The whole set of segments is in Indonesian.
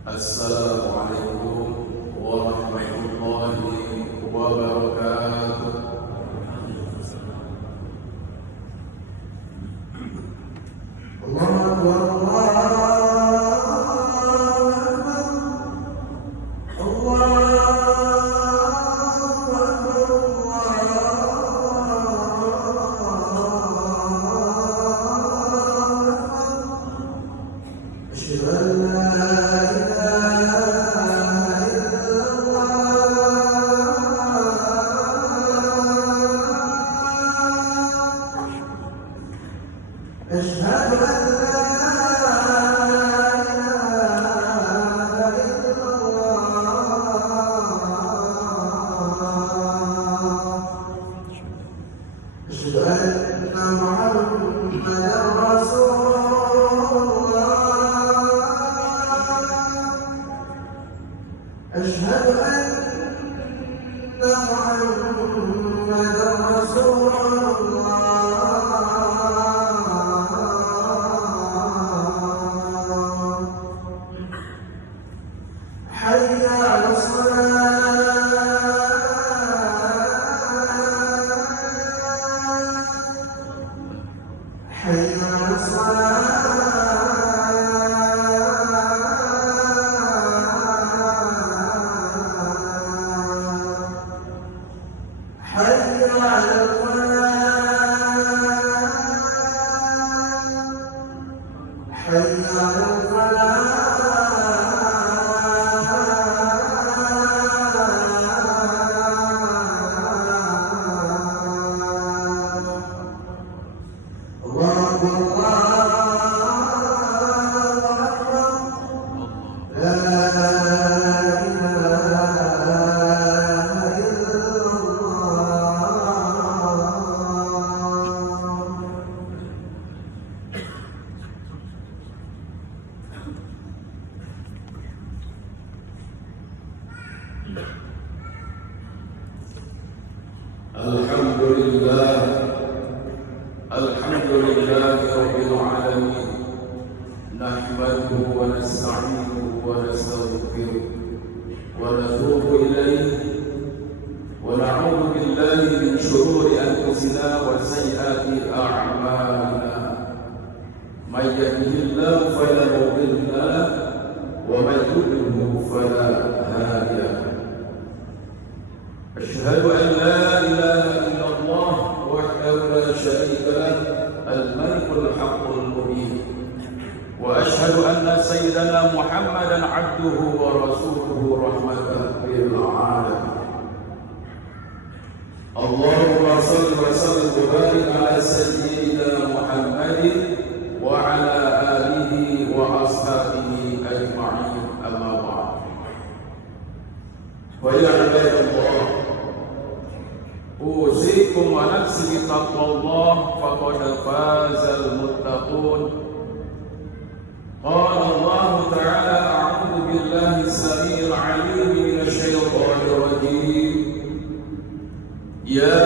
Assalamualaikum warahmatullahi wabarakatuh. Allahu Alhamdulillah Rabbil Alamin. Nahmaduhu wa nasta'inuhu wa nastaghfiruh wa natubu ilayhi wa na'udzu billahi min shururi anfusina wa sayyiati a'malina. May yahdihillahu fala mudilla lahu wa may yudlil fala hadiya lahu. Asyhadu an la ilaha illallah wahdahu la syarika lahu al-malikul haqqul mubin. وأشهد أن سيدنا محمدا عبده ورسوله رحمة للعالمين. اللهم صل وسلم وبارك على سيدنا محمد وعلى آله وأصحابه أجمعين. أما بعد، ويا عباد الله، أوصيكم ونفسي بتقوى الله فقد فاز المتقون. قال الله تعالى: أعوذ بالله السميع العليم من الشيطان الرجيم. يا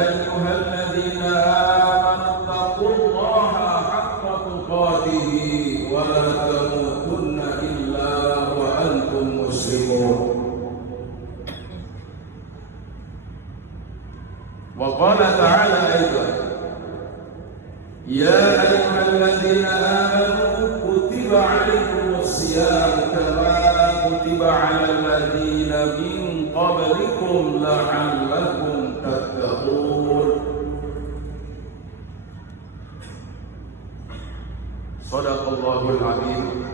أيها الذين آمنوا اتقوا الله حق تقاته ولا تموتن إلا وأنتم مسلمون. وقال تعالى أيضا: يا أيها الذين آمنوا كتب عليكم الصيام كما كتب على الذين من قبلكم لعلكم تتقون. Shadaqallahul Azim.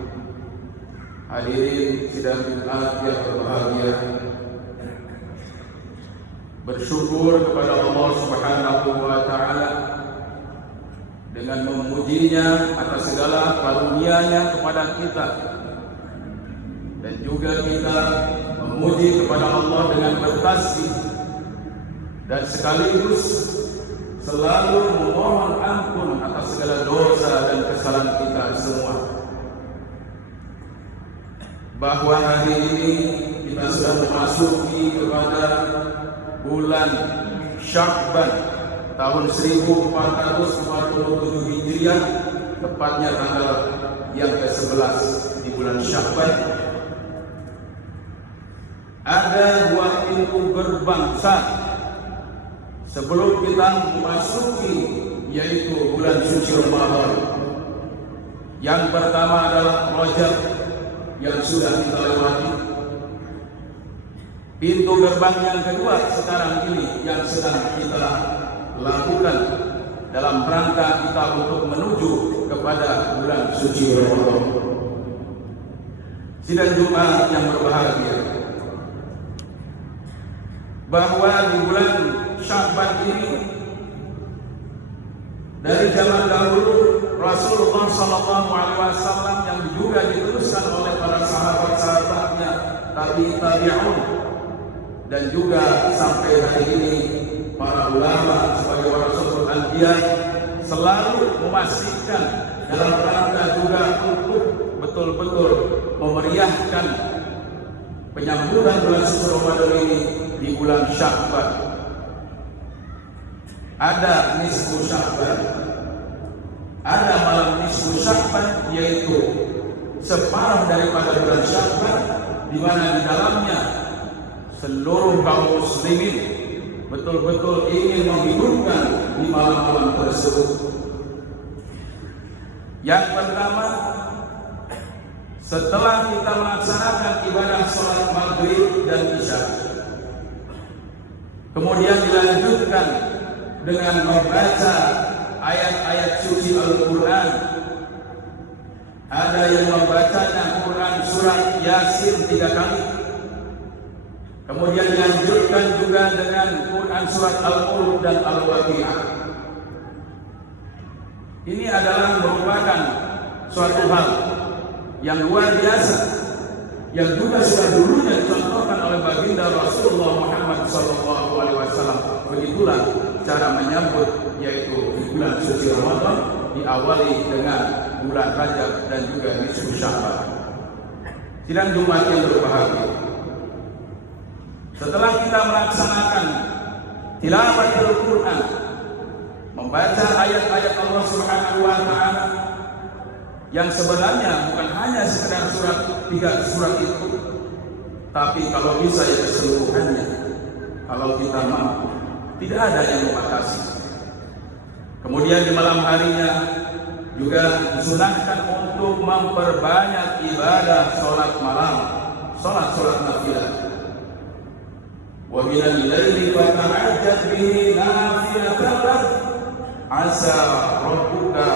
Hadirin sidang Jumat yang berbahagia, bersyukur kepada Allah Subhanahu wa taala dengan memujinya atas segala karunia-Nya kepada kita, dan juga kita memuji kepada Allah dengan bertasbih dan sekaligus selalu memohon ampun atas segala dosa dan kesalahan kita semua. Bahwa hari ini kita sudah memasuki kepada bulan Sya'ban tahun 1447 Hijriah, tepatnya tanggal yang ke-11 di bulan Sya'ban, ada dua pintu gerbang besar sebelum kita memasuki, yaitu bulan suci Ramadan. Yang pertama adalah Rajab yang sudah kita lewati. Pintu gerbang yang kedua sekarang ini yang sedang kita lakukan dalam rangka kita untuk menuju kepada bulan suci Ramadan. Sidang Jumat yang berbahagia, bahwa di bulan Sya'ban ini dari zaman dahulu Rasulullah SAW yang juga diteruskan oleh para sahabat-sahabatnya, tabi'un, dan juga sampai hari ini para ulama sebagai Rasul Anbiya selalu memastikan dalam rangka juga untuk betul-betul memeriahkan penyambutan bulan suci Ramadan ini di bulan Sya'ban. Ada nisfu Sya'ban, ada malam nisfu Sya'ban, yaitu separuh daripada bulan Sya'ban, di mana di dalamnya seluruh kaum muslimin betul-betul ingin menghidupkan di malam-malam tersebut. Yang pertama, setelah kita melaksanakan ibadah sholat maghrib dan isya, kemudian dilanjutkan dengan membaca ayat-ayat suci Al-Quran. Ada yang membacanya Quran surat Yasin 3 kali. Kemudian dilanjutkan juga dengan Quran surat Al-Mulk dan Al-Waqi'ah. Ini adalah merupakan suatu hal yang luar biasa, yang juga sudah dulunya dicontohkan oleh baginda Rasulullah Muhammad SAW. Begitulah cara menyambut, yaitu di bulan suci Ramadan diawali dengan bulan Rajab dan juga nisfu Sya'ban. Sidang Jumat yang berbahagia, setelah kita melaksanakan tilawatul Quran, membaca ayat-ayat Allah Subhanahu wa taala yang sebenarnya bukan hanya sekedar surat 3 surat itu, tapi kalau bisa ya keseluruhannya, kalau kita mampu, tidak ada yang membatasi. Kemudian di malam harinya juga disunahkan untuk memperbanyak ibadah sholat malam, sholat nafilah. Wa minal laili fatahajjat bihi nafilatan lak asa rabbuka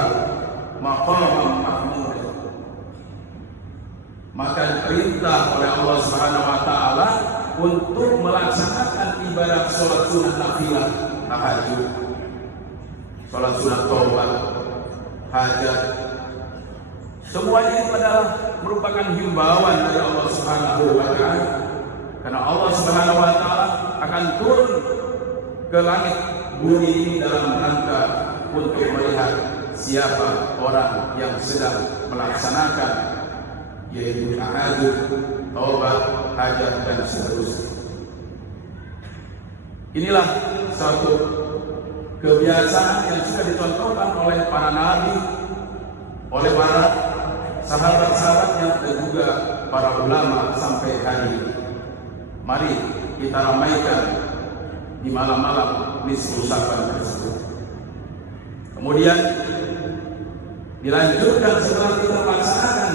maqaman mahmud. Maka perintah oleh Allah Subhanahu wa taala untuk melaksanakan ibadah sholat sunat nafilah, tahajud, sholat sunat taubat, hajat. Semuanya itu adalah merupakan himbauan dari Allah Subhanahu wa taala. Karena Allah Subhanahu wa taala akan turun ke langit bumi ini dalam rangka untuk melihat siapa orang yang sedang melaksanakan, yaitu tahajud, taubat, hajat, dan seterusnya. Inilah satu kebiasaan yang sudah dicontohkan oleh para nabi, oleh para sahabat-sahabatnya, dan juga para ulama sampai hari ini. Mari kita ramaikan di malam-malam nisfu Sya'ban tersebut. Kemudian dilanjutkan setelah kita melaksanakan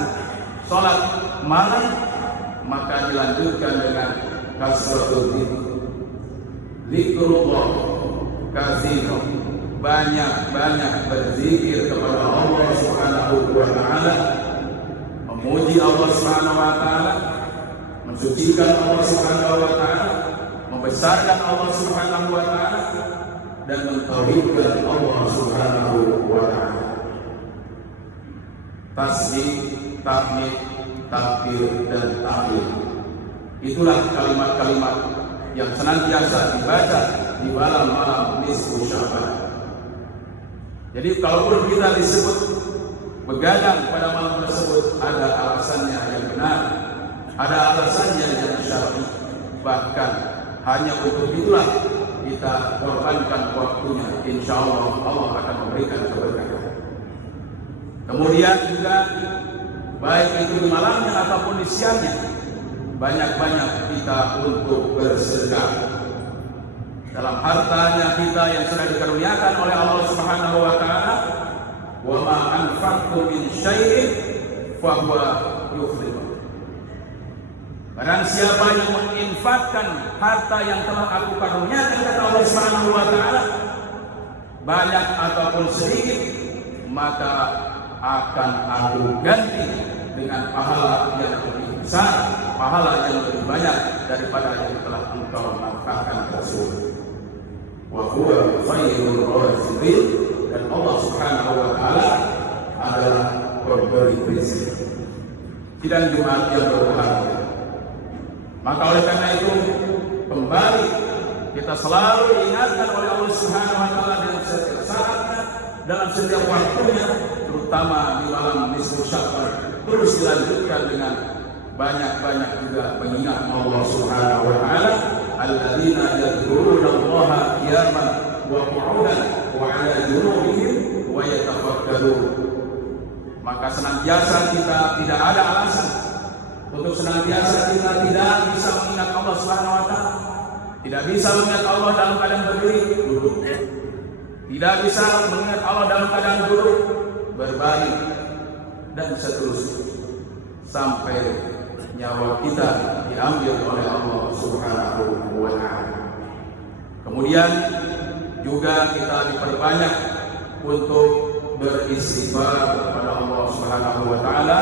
sholat malam, maka dilanjutkan dengan kasratul zikrullah katsira, banyak-banyak berzikir kepada Allah Subhanahu wa taala, memuji Allah Subhanahu wa taala, mensucikan Allah Subhanahu wa taala, membesarkan Allah Subhanahu wa taala, dan mentauhidkan Allah Subhanahu wa taala. Tasbih, tahmid, takbir, dan tahlil, itulah kalimat-kalimat yang senantiasa dibaca di malam-malam nisfu Sya'ban. Jadi kalaupun kita disebut begadang pada malam tersebut, ada alasannya yang benar, ada alasannya yang syar'i. Bahkan hanya untuk itulah kita korbankan waktunya. Insya Allah Allah akan memberikan keberkahan. Kemudian juga baik itu di malamnya ataupun di siangnya, banyak-banyak kita untuk bersedekah. Dalam hartanya kita yang sudah dikaruniakan oleh Allah Subhanahu wa taala, wa ma anfaqtum min syai'in fa huwa yukhlifu. Barang siapa yang menginfakkan harta yang telah aku karuniakan, kata Allah Subhanahu wa taala, banyak ataupun sedikit, maka akan aku ganti dengan pahala yang lebih besar, pahala yang lebih banyak daripada yang telah engkau nafkahkan tersebut. Wa huwa khairur raziqin, dan Allah Subhanahu wa taala adalah pemberi rezeki. Sidang Jumat yang berbahagia. Maka oleh karena itu kembali kita selalu diingatkan oleh Allah Subhanahu wa taala dalam setiap saatnya, dalam setiap waktunya, terutama di malam nisfu Sya'ban, terus dilanjutkan dengan banyak-banyak juga mengingat Allah Subhanahu wa taala, alladzina yadhkuruna Allaha qiyaman wa qu'udan wa 'ala junubihim wa yatafakkarun. Maka senantiasa kita tidak ada alasan untuk senantiasa kita tidak bisa mengingat Allah Subhanahu wa taala. Tidak bisa mengingat Allah dalam keadaan berdiri, duduk. Tidak bisa mengingat Allah dalam keadaan duduk, berbaring, dan seterusnya, sampai nyawa kita diambil oleh Allah Subhanahu wa taala. Kemudian juga kita diperbanyak untuk beristighfar kepada Allah Subhanahu wa taala.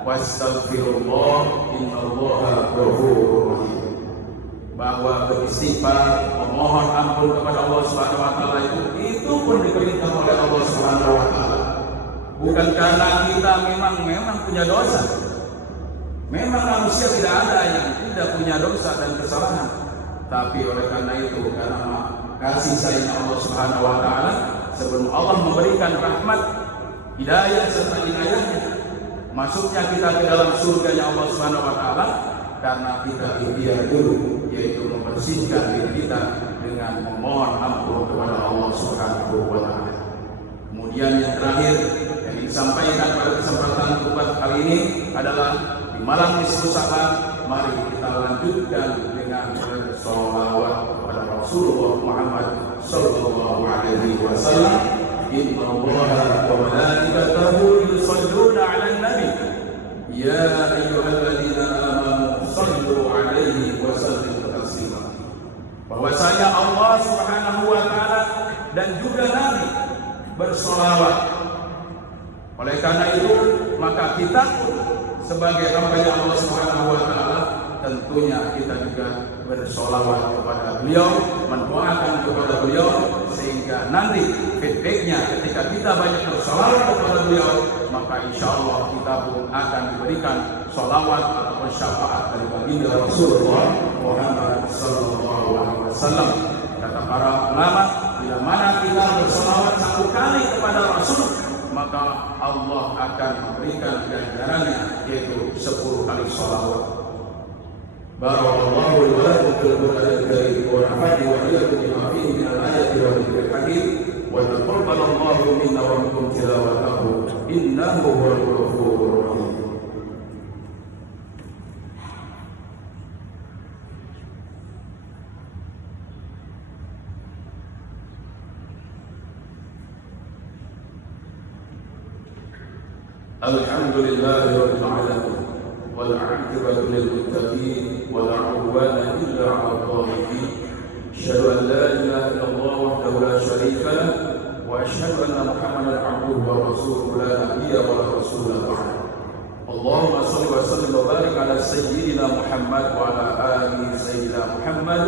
Wastaghfirullah innallaha ghafurur rahim. Bahwa beristighfar, memohon ampun kepada Allah Subhanahu wa taala itu pun diperintah oleh Allah Subhanahu wa taala. Bukan karena kita memang punya dosa. Memang manusia tidak ada yang tidak punya dosa dan kesalahan. Tapi oleh karena itu, karena kasih sayang Allah Subhanahu wa taala, sebelum Allah memberikan rahmat, hidayah serta inayahnya, masuknya kita ke dalam surganya Allah Subhanahu wa taala, karena kita ikhtiar dulu, yaitu membersihkan diri kita dengan memohon ampun kepada Allah Subhanahu wa taala. Kemudian yang terakhir yang disampaikan pada kesempatan khutbah kali ini adalah di malam nisfu Sya'ban, mari kita lanjutkan dengan bersolawat kepada Rasulullah Muhammad sallallahu alaihi wasallam. Inna Allaha wa malaikatahu yusholluna 'alan nabi ya ayyuhalladzina amanu shallu 'alaihi wa sallimu taslima. Bahwasanya Allah Subhanahu wa taala dan juga Nabi bersolawat. Oleh karena itu, maka kita pun sebagai hamba Allah Subhanahu wa taala tentunya kita juga bersolawat kepada beliau, mendoakan kepada beliau, sehingga nanti feedbacknya ketika kita banyak bersolawat kepada beliau, maka insya Allah kita pun akan diberikan solawat ataupun syafaat dari baginda Rasulullah Muhammad sallallahu alaihi wasallam. Kata para ulama, bila mana kita bersolawat 1 kali kepada Rasul, maka Allah akan memberikan ganjarannya, yaitu 10 kali solawat. Barakallahu li wa lakum fil Qur'anil Karim wa nafa'ani wa iyyakum bima fihi min al-ayati wa dhikril hakim wa taqabbalallahu minna wa minkum tilawatahu innahu huwal ghafurur rahim. Alhamdulillahi rabbil alamin wal 'aqibatu lil muttaqin wa la 'udwana illa 'alal zalimin. Asyhadu an la ilaha illallah wahdahu la syarika lah wa asyhadu anna Muhammadan 'abduhu wa rasuluhu la nabiyya wa la rasula ba'da. Allahumma shalli wa sallim wa barik ala sayyidina Muhammad wa ala ali sayyidina Muhammad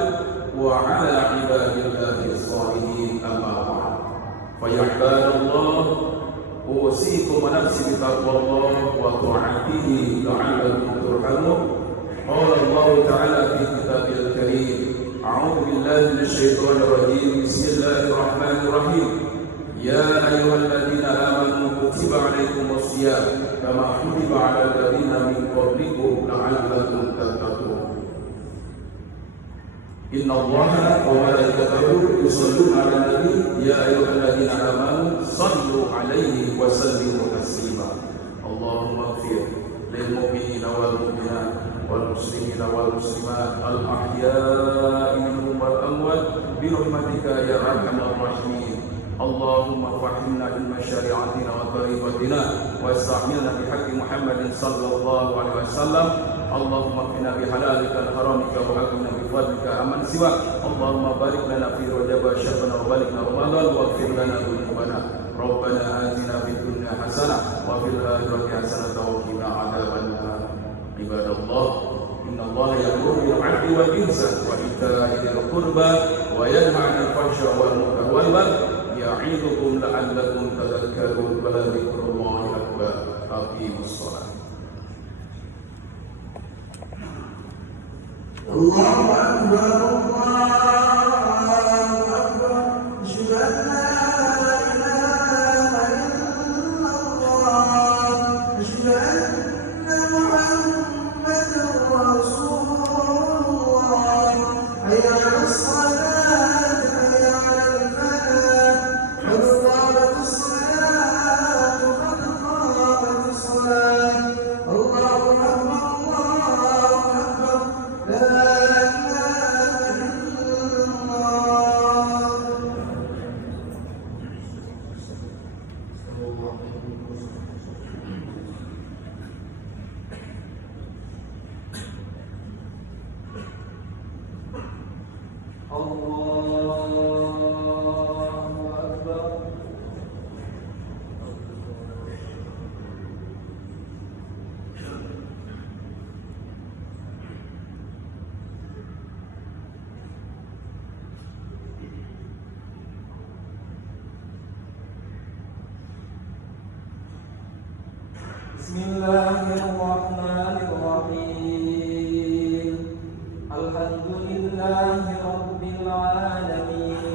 wa ala ibadillahi shalihin, amma ba'd. Fa ya ibadallah, أوصيكم ونفسي بتقوى الله وطاعته لعلكم ترحمون. قال الله تعالى في كتابه الكريم: أعوذ بالله من الشيطان الرجيم. بسم الله الرحمن الرحيم. يا أيها الذين آمنوا كتب عليكم الصيام كما كتب على الذين من قبلكم لعلكم تتقون. إن الله وملائكته يصلون على النبي يا أيها الذين آمنوا صلوا عليه وسلموا تسليما. اللهم اغفر للمؤمنين والمؤمنات والمسلمين والمسلمات الأحياء منهم والأموات برحمتك يا أرحم الراحمين. اللهم فهمنا علم شريعتنا وطريقتنا واستعملنا بحق محمد صلى الله عليه وسلم. اللهم اكفنا بحلالك الحرامك وحكمنا بفضلك عمن سواك. اللهم بارك لنا في رجب شهرنا وبلغنا رمضان واغفر لنا ذنوبنا. ربنا آتنا في الدنيا حسنة وفي الآخرة حسنة وقنا عذاب النار. عباد الله إن الله يأمر بالعدل والإحسان وإيتاء ذي القربى وينهى عن الفحشاء والمنكر والبغي يعظكم لعلكم تذكرون ولذكر الله أكبر. أقيموا الصلاة. الله أكبر الله أكبر أشهد أن لا إله إلا الله أشهد أن محمدا رسول الله حي على الصلاة حي على الفلاح قد قامت الصلاة قد قامت الصلاة الله أكبر الله أكبر لا بسم الله الرحمن الرحيم الحمد لله رب العالمين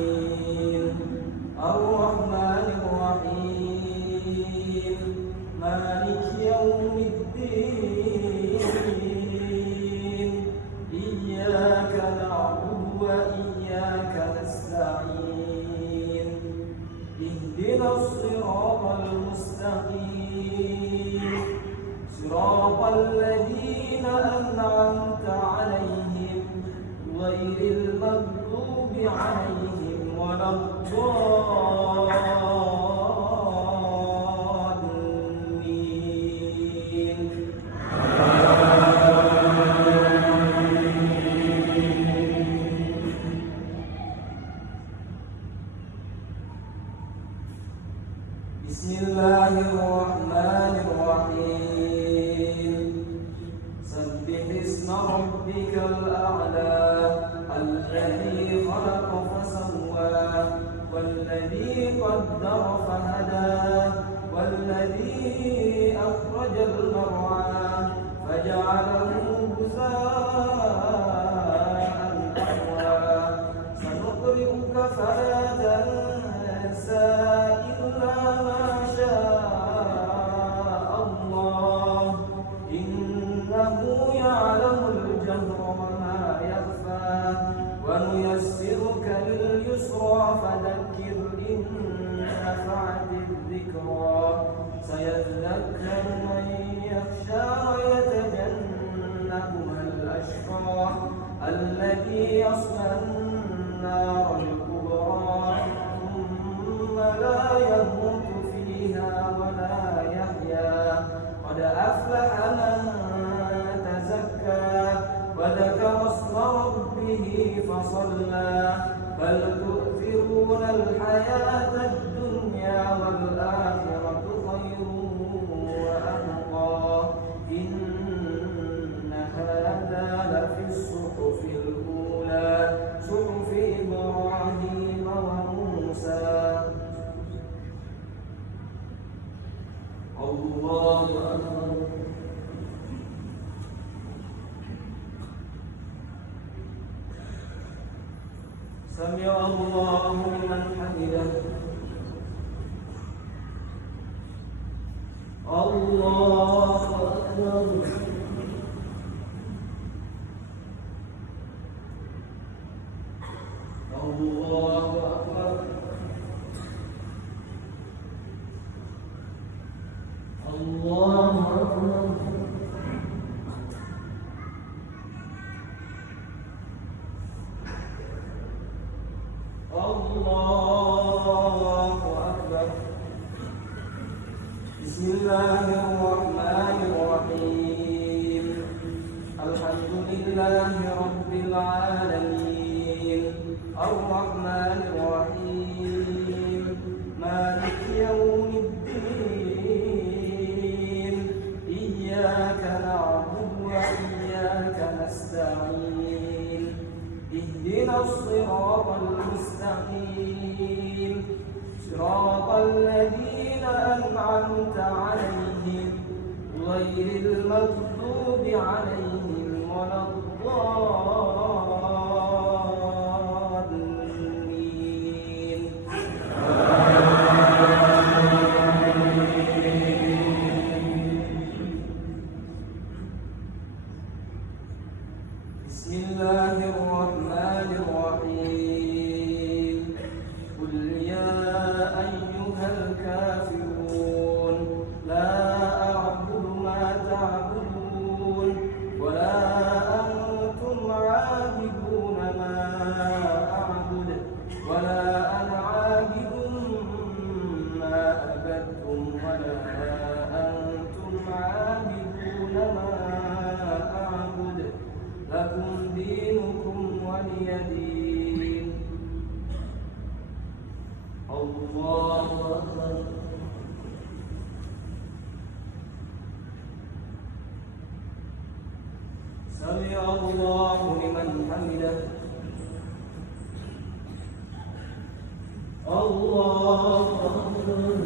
الرحمن الرحيم مالك يوم الدين إياك نعبد وإياك نستعين اهدنا الصراط المستقيم صراط الذين أنعمت عليهم غير المغضوب عليهم ولا الضالين. بسم الله الرحمن الرحيم سبح اسم ربك الأعلى الذي خلق فسوى والذي قدر فهدى والذي أخرج المرعى فجعله غثاء أحوى سنقرئك فلا تنسى إلا ما شاء الله إنه يعلم الجهر وما يخفى ونيسرك لليسرى فذكر إن نفعت الذكرى سيذكر من يخشى ويتجنبها الأشقى الذي يصلى النار الكبرى ثم لا يموت فيها ولا يحيا قد أفلح من تزكى وذكر اسم ربه فصلى بل تؤثرون الحياة الدنيا والآخرة خير وأبقى إن هذا لفي الصحف الأولى صحف إبراهيم وموسى. الله أكبر. سمع الله لمن حمده. الله أكبر. الله أكبر. الله أكبر. اهدنا الصراط المستقيم صراط الذين أنعمت عليهم غير المغضوب عليهم ولا الضالين. بسم الله الرحمن الرحيم قل يا أيها الكافرون لا أعبد ما تعبدون ولا أنتم عابدون ما أعبد ولا أنا عابد ما عبدتم ولا أنتم عابدون ما أعبد لكم دينكم ولي دين. الله أكبر. سمع الله لمن حمده. الله أكبر.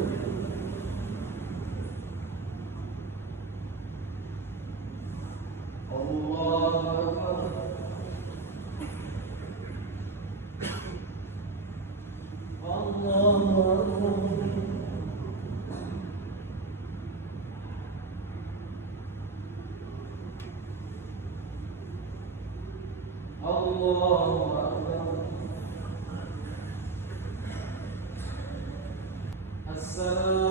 الله أكبر. الله أكبر. الله أكبر. السلام